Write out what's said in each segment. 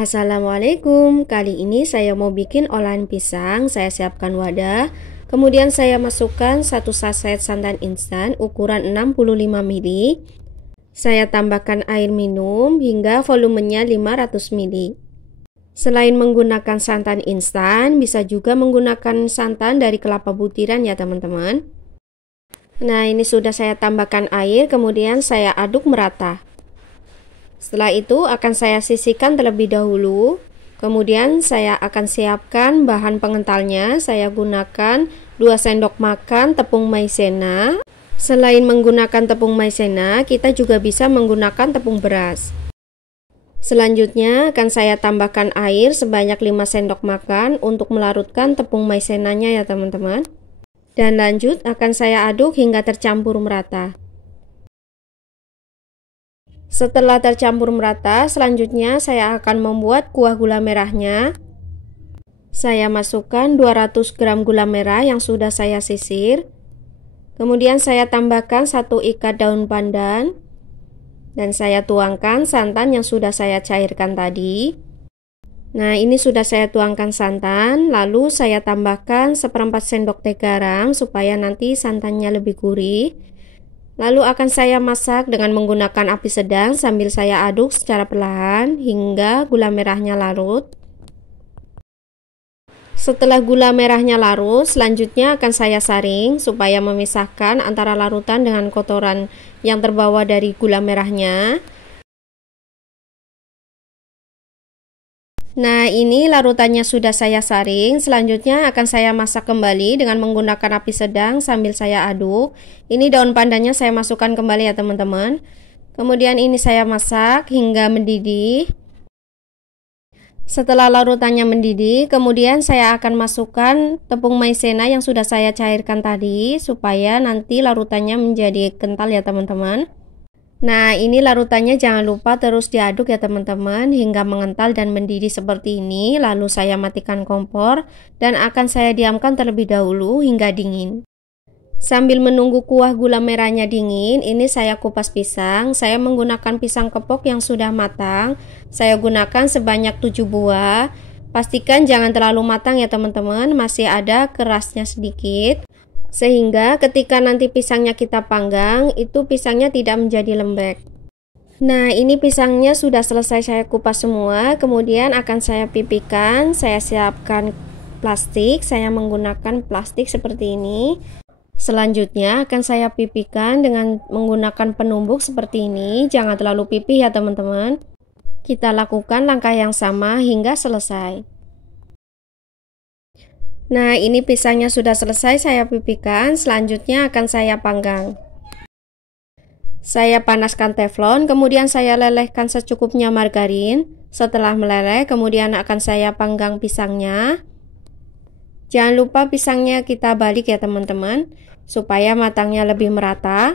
Assalamualaikum, kali ini saya mau bikin olahan pisang. Saya siapkan wadah, kemudian saya masukkan 1 saset santan instan ukuran 65 ml. Saya tambahkan air minum hingga volumenya 500 ml. Selain menggunakan santan instan, bisa juga menggunakan santan dari kelapa butiran ya teman-teman. Nah, ini sudah saya tambahkan air, kemudian saya aduk merata. Setelah itu akan saya sisihkan terlebih dahulu. Kemudian saya akan siapkan bahan pengentalnya. Saya gunakan 2 sendok makan tepung maizena. Selain menggunakan tepung maizena, kita juga bisa menggunakan tepung beras. Selanjutnya akan saya tambahkan air sebanyak 5 sendok makan untuk melarutkan tepung maizenanya ya teman-teman. Dan lanjut akan saya aduk hingga tercampur merata. Setelah tercampur merata, selanjutnya saya akan membuat kuah gula merahnya. Saya masukkan 200 gram gula merah yang sudah saya sisir. Kemudian saya tambahkan 1 ikat daun pandan. Dan saya tuangkan santan yang sudah saya cairkan tadi. Nah, ini sudah saya tuangkan santan, lalu saya tambahkan 1/4 sendok teh garam supaya nanti santannya lebih gurih. Lalu akan saya masak dengan menggunakan api sedang sambil saya aduk secara perlahan hingga gula merahnya larut. Setelah gula merahnya larut, selanjutnya akan saya saring supaya memisahkan antara larutan dengan kotoran yang terbawa dari gula merahnya. Nah, ini larutannya sudah saya saring. Selanjutnya akan saya masak kembali dengan menggunakan api sedang sambil saya aduk. Ini daun pandannya saya masukkan kembali ya teman-teman. Kemudian ini saya masak hingga mendidih. Setelah larutannya mendidih, kemudian saya akan masukkan tepung maizena yang sudah saya cairkan tadi supaya nanti larutannya menjadi kental ya teman-teman. Nah, ini larutannya jangan lupa terus diaduk ya teman-teman hingga mengental dan mendidih seperti ini. Lalu saya matikan kompor dan akan saya diamkan terlebih dahulu hingga dingin. Sambil menunggu kuah gula merahnya dingin, ini saya kupas pisang. Saya menggunakan pisang kepok yang sudah matang. Saya gunakan sebanyak 7 buah. Pastikan jangan terlalu matang ya teman-teman, masih ada kerasnya sedikit. Sehingga ketika nanti pisangnya kita panggang, itu pisangnya tidak menjadi lembek. Nah, ini pisangnya sudah selesai saya kupas semua. Kemudian akan saya pipihkan. Saya siapkan plastik. Saya menggunakan plastik seperti ini. Selanjutnya akan saya pipihkan dengan menggunakan penumbuk seperti ini. Jangan terlalu pipih ya teman-teman. Kita lakukan langkah yang sama hingga selesai. Nah, ini pisangnya sudah selesai saya pipihkan. Selanjutnya akan saya panggang. Saya panaskan teflon, kemudian saya lelehkan secukupnya margarin. Setelah meleleh, kemudian akan saya panggang pisangnya. Jangan lupa pisangnya kita balik ya teman-teman, supaya matangnya lebih merata.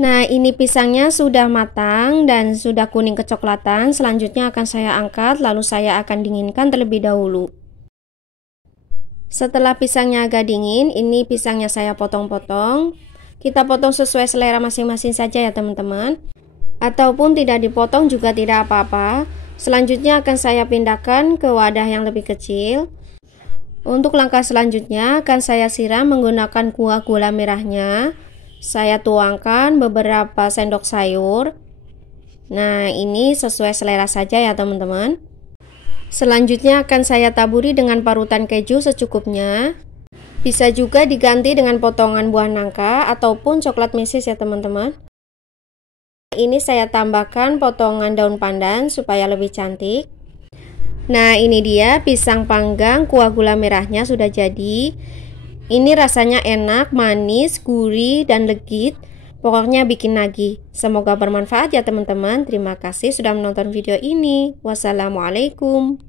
Nah, ini pisangnya sudah matang dan sudah kuning kecoklatan. Selanjutnya akan saya angkat, lalu saya akan dinginkan terlebih dahulu. Setelah pisangnya agak dingin, ini pisangnya saya potong-potong. Kita potong sesuai selera masing-masing saja ya teman-teman. Ataupun tidak dipotong juga tidak apa-apa. Selanjutnya akan saya pindahkan ke wadah yang lebih kecil. Untuk langkah selanjutnya akan saya siram menggunakan kuah gula merahnya. Saya tuangkan beberapa sendok sayur. Nah, ini sesuai selera saja ya teman-teman. Selanjutnya akan saya taburi dengan parutan keju secukupnya. Bisa juga diganti dengan potongan buah nangka ataupun coklat meses ya teman-teman. Ini saya tambahkan potongan daun pandan supaya lebih cantik. Nah, ini dia pisang panggang kuah gula merahnya sudah jadi. Ini rasanya enak, manis, gurih, dan legit. Pokoknya bikin nagih. Semoga bermanfaat ya teman-teman. Terima kasih sudah menonton video ini. Wassalamualaikum.